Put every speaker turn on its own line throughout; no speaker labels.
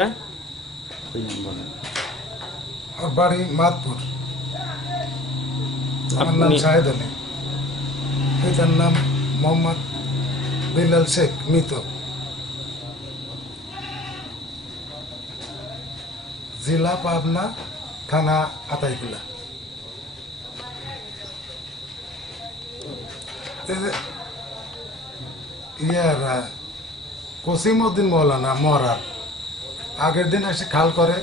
আর বাড়ি মাদপুর আমার নাম শাহেদ আলী। পিতার নাম মোহাম্মদ বিলাল শেখ মৃত। জেলা পাবনা থানা আতাইকুলা। ইয়ার কসিমউদ্দিন মৌলানা মরার। আগের দিন এসে খাল করে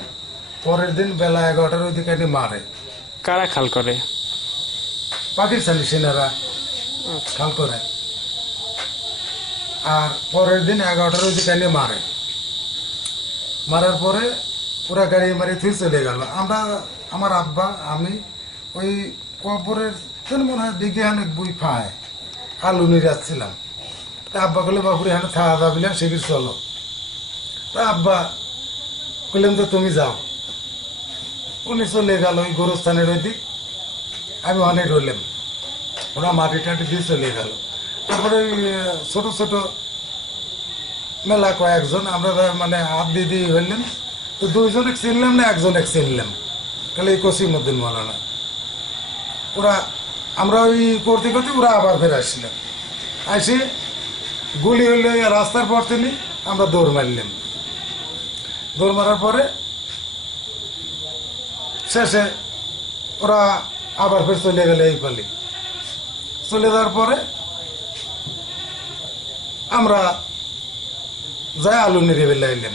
পরের দিন বেলা এগারোটার ওই দিকে মারে।
কারা খাল করে?
পাকিস্তানি সেনারা খাল করে। আর পরের দিন এগারোটার ওই দিকে এনে মারে। মারার পরে পুরা গাড়ি মারি থুই চলে গেল। আমরা আমার আব্বা আমি ওই কবরের মনে হয় দিকে অনেক বই ফায় আলু নিয়ে যাচ্ছিলাম। তা আব্বা বলে বাপুরে এখানে দাওয়া বিলে সেগুলো চলো। তা আব্বা বললাম তো তুমি যাও। উনি চলে গেল ওই গোরস্থানের ওই দিক আমি অনেক রইলাম। ওরা মাটি টাটি দিয়ে চলে গেল। তারপরে ওই, ছোট ছোট মেলা কয়েকজন আমরা মানে হাত দিয়ে হইলাম। তো দুইজন চিনলাম না একজন এক চিনলাম। তাহলে এই কসিমুদ্দিন মৌলানা। ওরা আমরা ওই করতে করতে ওরা আবার ফের আসলাম। আসি গুলি হইলে রাস্তার পর তিনি আমরা দৌড় মারলাম। দৌড় মারার পরে শেষে ওরা আবার ফের চলে গেলে এই পালি। চলে যাওয়ার পরে আমরা যাই আলু নিয়ে বেলা এলাম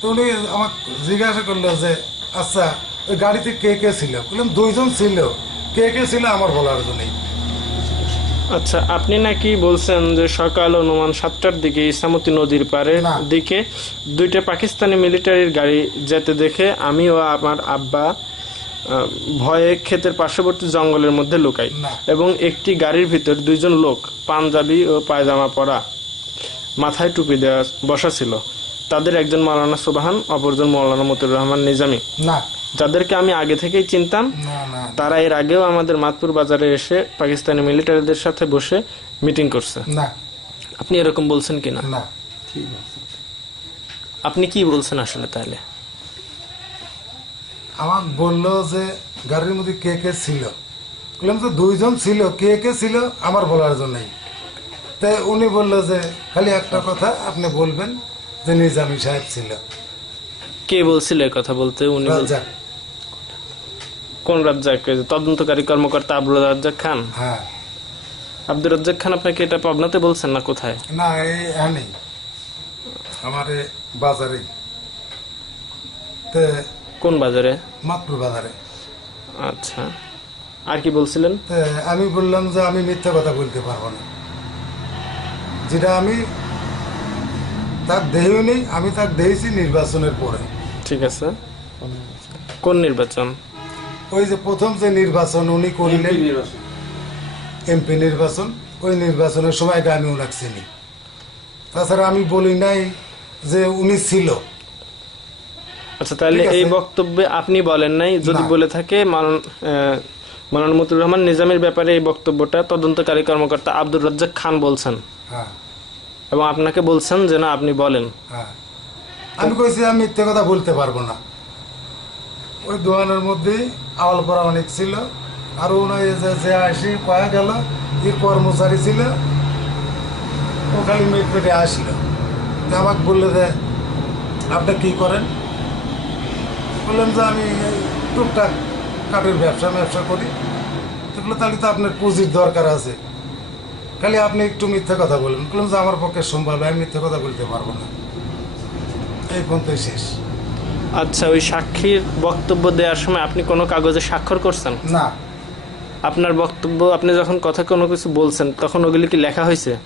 তো উনি আমাকে জিজ্ঞাসা করল যে আচ্ছা ওই গাড়িতে কে কে ছিল? বললাম, দুইজন ছিল। কে কে ছিল আমার বলার জন্যই
আচ্ছা আপনি নাকি বলছেন যে সকাল অনুমান সাতটার দিকে ইসামতি নদীর পারে দিকে দুইটা পাকিস্তানি মিলিটারির গাড়ি যেতে দেখে আমি ও আমার আব্বা ভয়ে ক্ষেতের পার্শ্ববর্তী জঙ্গলের মধ্যে লুকাই এবং একটি গাড়ির ভিতর দুইজন লোক পাঞ্জাবি ও পায়জামা পরা মাথায় টুপি দেওয়া বসা ছিল। তাদের একজন মাওলানা সুবাহান অপরজন মৌলানা মতুর রহমান নিজামী।
না।
যাদেরকে আমি আগে থেকেই চিনতাম
না না
তারা এর আগেও আমাদের মাতপুর বাজারে এসে পাকিস্তানি মিলিটারিদের সাথে বসে মিটিং করছে। আপনি এরকম বলছেন কিনা?
না।
আপনি কি বলছেন আসলে তাহলে?
আমাকে বলল যে গাড়ির মধ্যে কে কে ছিল? বললাম তো দুইজন ছিল। কে কে ছিল আমার বলার জন্যই তাই উনি বলল যে খালি একটা কথা আপনি বলবেন যে নিজামী সাহেব ছিল।
কে বলছিল কথা বলতে? উনি কোন রাজ্জাক তদন্তকারী কর্মকর্তা আব্দুল রাজ্জাক খান?
হ্যাঁ।
আব্দুল রাজ্জাক খান আপনাকে এটা পাবনাতে বলছেন না কোথায়?
না এই এখানেই। আমার এই বাজারেই তে
কোন বাজারে?
মাত্র বাজারে।
আচ্ছা। আর কি বলছিলেন?
তে আমি বললাম যে আমি মিথ্যা কথা বলতে পারব না। যেটা আমি তার দেহেও নেই আমি তার দেহেছি নির্বাচনের পরে।
ঠিক আছে। কোন নির্বাচন?
ওই যে প্রথম যে নির্বাচন উনি করিলেন এমপি নির্বাচন ওই নির্বাচনের সময় আমি ওনাকে চিনি। তাছাড়া আমি বলি নাই যে উনি ছিল।
আচ্ছা তাহলে এই বক্তব্যে আপনি বলেন নাই যদি বলে থাকে মানন- মতুর রহমান নিজামের ব্যাপারে এই বক্তব্যটা তদন্তকারী কর্মকর্তা আব্দুর রাজ্জাক খান বলছেন।
হ্যাঁ।
এবং আপনাকে বলছেন যে না আপনি বলেন।
হ্যাঁ। আমি কইছি আমি মিথ্যে কথা বলতে পারব না। ওই দোকানের মধ্যে আওয়াল অনেক ছিল। আর ওনার যে আসি পাওয়া গেল এর কর্মচারী ছিল। ও খালি মেট পেটে আসলো। আমাকে বলল যে আপনি কী করেন? বললাম যে আমি টুকটাক কাঠের ব্যবসা ব্যবসা করি। বলল, তাহলে তো আপনার পুঁজির দরকার আছে। খালি আপনি একটু মিথ্যে কথা বলবেন বললাম যে আমার পক্ষে সম্ভব আমি মিথ্যে কথা বলতে পারব না। এই পর্যন্তই শেষ।
আচ্ছা ওই সাক্ষীর বক্তব্য দেওয়ার সময় আপনি কোনো কাগজে স্বাক্ষর করছেন?
না।
আপনার বক্তব্য আপনি যখন কথা কোনো কিছু বলছেন তখন ওগুলি কি লেখা হয়েছে?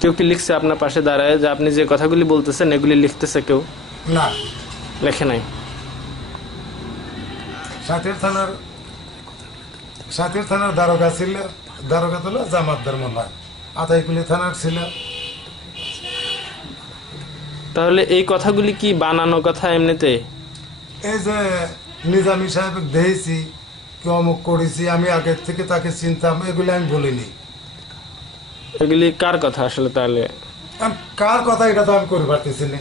কেউ কি লিখছে আপনার পাশে দাঁড়ায় যে আপনি যে কথাগুলি বলতেছেন এগুলি লিখতেছে কেউ?
না।
লেখে নাই।
সাথের থানার সাথের থানার দারোগা ছিল দারোগা তো জামাতদার মনে হয় আতাইকুলি থানার ছিল।
তাহলে এই কথাগুলি কি বানানো কথা এমনিতে?
এই যে নিজামি সাহেব দেখেছি কি অমুক করেছি আমি আগের থেকে তাকে চিনতাম এগুলি আমি বলিনি।
এগুলি কার কথা আসলে তাহলে?
কার কথা এটা তো আমি করে পারতেছি না।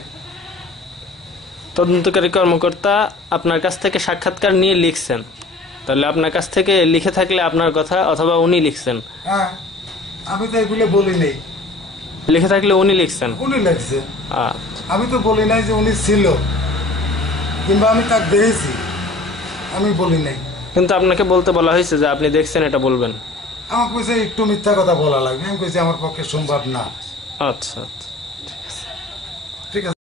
তদন্তকারী কর্মকর্তা আপনার কাছ থেকে সাক্ষাৎকার নিয়ে লিখছেন। তাহলে আপনার কাছ থেকে লিখে থাকলে আপনার কথা অথবা উনি লিখছেন।
হ্যাঁ আমি তো এগুলো বলি নেই
লিখে থাকলে উনি লিখছেন।
উনি লিখছেন।
আচ্ছা
আমি তো বলি নাই যে উনি ছিল কিংবা আমি তাকে দেখেছি। আমি বলি নাই।
কিন্তু আপনাকে বলতে বলা হয়েছে যে আপনি দেখছেন এটা বলবেন।
আমার কইছে একটু মিথ্যা কথা বলা লাগবে। আমি কইছি আমার পক্ষে সম্ভব না।
আচ্ছা আচ্ছা।
ঠিক আছে।